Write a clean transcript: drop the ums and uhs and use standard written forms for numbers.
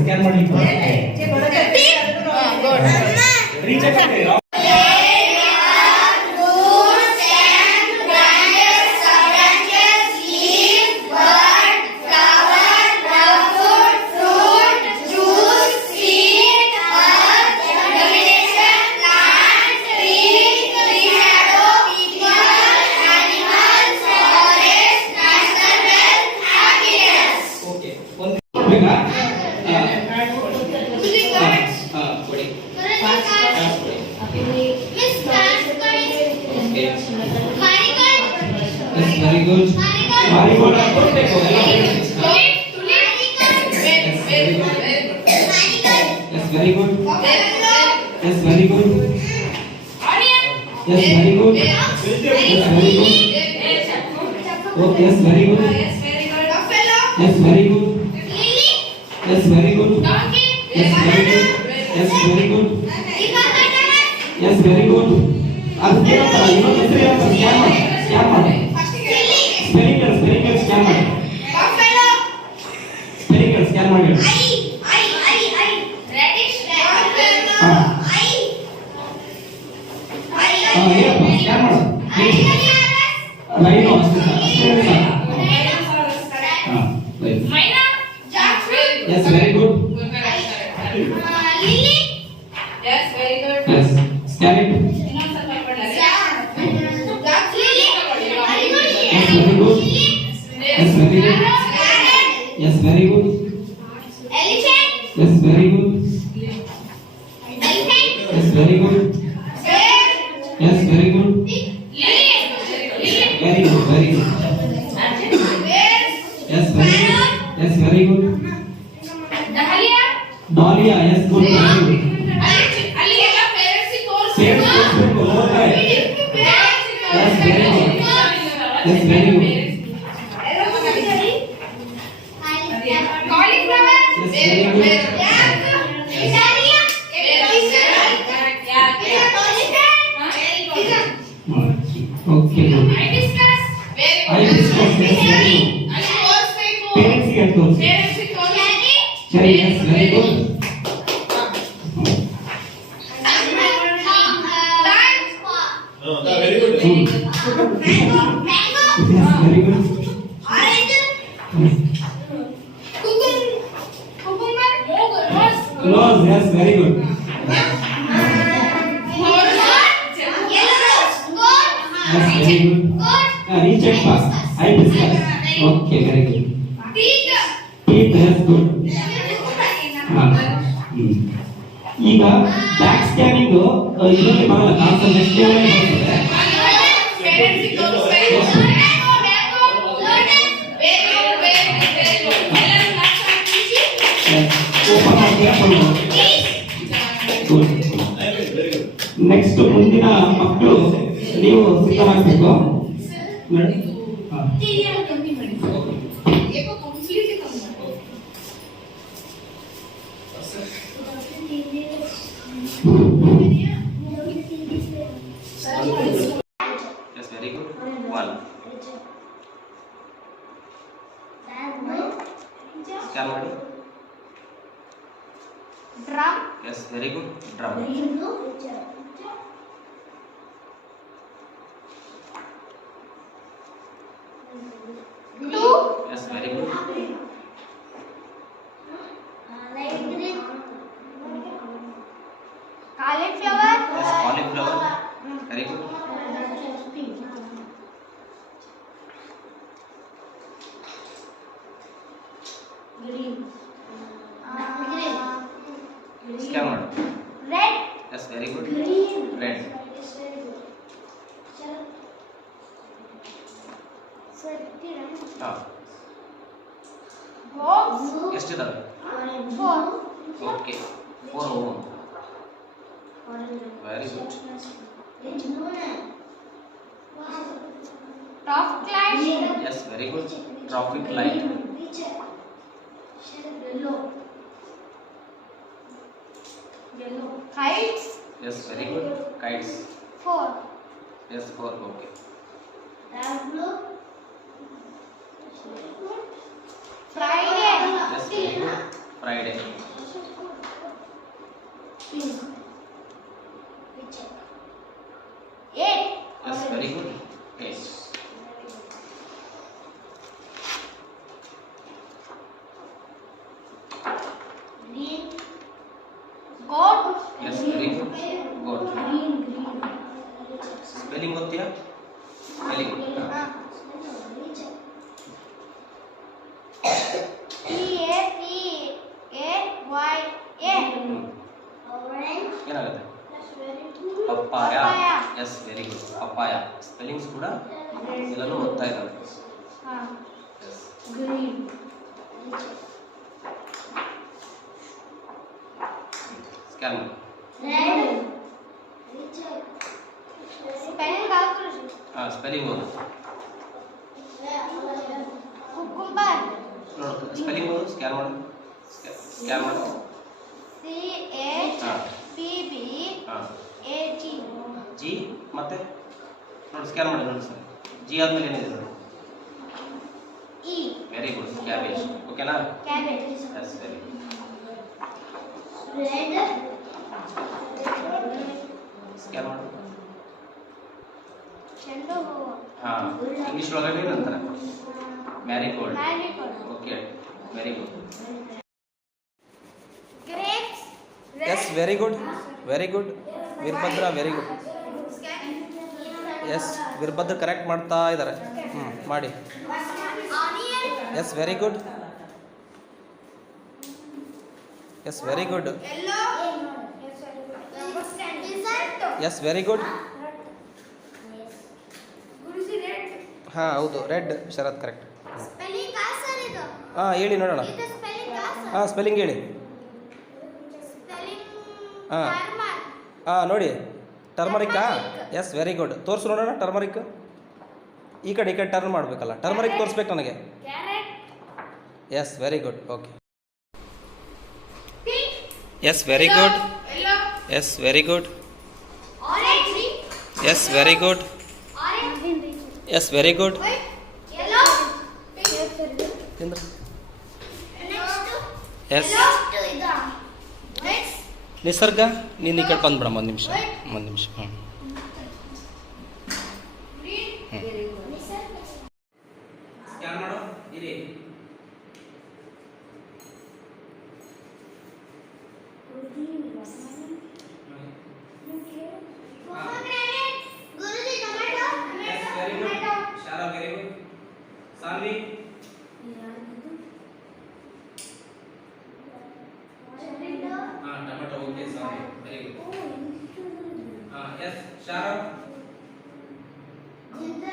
Scan ಮಾಡಿ very good. Marigold and potato. Yes, very good. Yes, very good. Yes, very good. Yes, very good. Oh, yes, very good. Yes, very good. Yes, very good. Yes, very good. Yes, very good. Yes, very good. ಅದು ಕೇಳ್ತಾರ ಇನ್ನೊಂದು ಹೆಸರು ಹೇಳ್ತಾರೆ scan ಮಾಡಿ spelling scan ಮಾಡಿ spelling scan ಮಾಡಿ ಏನಪ್ಪ scan ಮಾಡು ಲೈನು ಅಷ್ಟೇ S very good S scan it Yes, very good. Yes, very good. Yes, very good. Yes, very good. Yes, very good. Very good, very good. Yes, very good. Yes, very good. Dahlia, yes, good. Yes, very good. Yes, very good. Okay. I discuss. Yes, very good. Parents Cherry, yes, very good. Very good. Yes, very good. Rose, yes, very good. Yes, very good. Recheck first. I discuss. Okay, very good. Teeth, yes, good. ಈಗ back scanning ಇದರಲ್ಲಿ ಬರಲ್ಲ concept next level ಬರ್ತದೆ next ಮುಂದಿನ ಮಕ್ಕಳು ನೀವು ಸಿದ್ಧರಾಗಬೇಕು Yes, very good. One. Scan ಮಾಡಿ. Drum. Yes, very good. Drum. Two. Yes, very good. Cauliflower. Yes, cauliflower. Very good. Green. Scan ಮಾಡಿ. Red. Yes, very good. Green. Red. Box. ಎಷ್ಟಿದಾವೆ? Four. Okay. 4 home. Very good. Traffic light. Yes, very good. Traffic light. Kites. Yes, very good. Kites. 4. Yes, 4. Okay. Friday. Yes, very good. Friday. 8. Yes, very good. Yes. Green. Goat. Yes, very good. Good. Green. Spelling ಗೊತ್ತಿಯಾ? Spelling. P-A-P-A-Y-A. Orange. ಏನಾಗುತ್ತೆ? Papaya. S very good. Papaya spellings ಕೂಡ ಎಲ್ಲನೂ ಓದ್ತಾ ಇದ್ದಾವೆ. Green. Scan Red. Spelling ಹಾಕು. Spelling ಓದು. Cucumber. ನೋಡು spelling ಓದು. Scan ಮಾಡು. ಸ್ಕ್ಯಾನ್ ಮಾಡು. C-H-B-B-A-T. ಜಿ ಮತ್ತೆ ನೋಡಿ ಸ್ಕ್ಯಾನ್ ಮಾಡಿ ನೋಡಿ ಸರ್. ಜಿ ಆದ್ಮೇಲೆ ಏನಿದೆ ನೋಡಿ. E. Very good. ಕ್ಯಾಬೇಜ್. ಓಕೆನಾ? Cabbage. Yes very good. Red. Scan ಮಾಡು. ಚೆಂಡು ಹೂವು. ಹಾಂ ಇಂಗ್ಲೀಷ್ ಒಳಗಡೆ ಏನಂತಾರೆ? Marigold. Marigold. Okay very good. Grapes. Yes very good. Very good Veerabhadra. Very good. Yes Veerabhadra correct ಮಾಡ್ತಾ ಇದ್ದಾರೆ. ಮಾಡಿ. Onion. Yes very good. Yes very good. Yellow. Dessert. Yes very good. Guruji red. ಹಾಂ ಹೌದು red. Sharath correct. Spelling sir ಇದು. ಹಾಂ ಹೇಳಿ ನೋಡೋಣ. ಇದು spelling sir. ಹಾಂ ಸ್ಪೆಲ್ಲಿಂಗ್ ಹೇಳಿ. Spelling ಹಾಂ turmeric. ಹಾಂ ನೋಡಿ ಟರ್ಮರಿಕ್ಕಾ? S very good. ತೋರಿಸು ನೋಡೋಣ ಟರ್ಮರಿಕ್. ಈ ಕಡೆ ಟರ್ನ್ ಮಾಡಬೇಕಲ್ಲ. ಟರ್ಮರಿಕ್ ತೋರಿಸ್ಬೇಕು ನನಗೆ. Carrot. Yes very good. Okay. Pink. Yes very good. Yellow. Yes very good. Orange. Yes very good. Orange. Yes very good. White. Yellow. Pink. ತಿಂದ್ರೆ Next. Yes Yellow. ಇದು. Next. ನಿಸರ್ಗ ನೀನು ಈ ಕಡೆ ಬಂದ್ಬಿಡಮ್ಮ ಒಂದು ನಿಮಿಷ. ಒಂದು ನಿಮಿಷ. ಹ್ಞೂ Green. ಸ್ಕ್ಯಾನ್ ಮಾಡು. ಇರಿ. Pomegranate. Guruji tomato. Yes very good. Shara very good. Saanvi. ಹಾಂ tomato. Okay Saanvi very good. ಹಾಂ ಎಸ್ ಶಾರಾ. Ginger.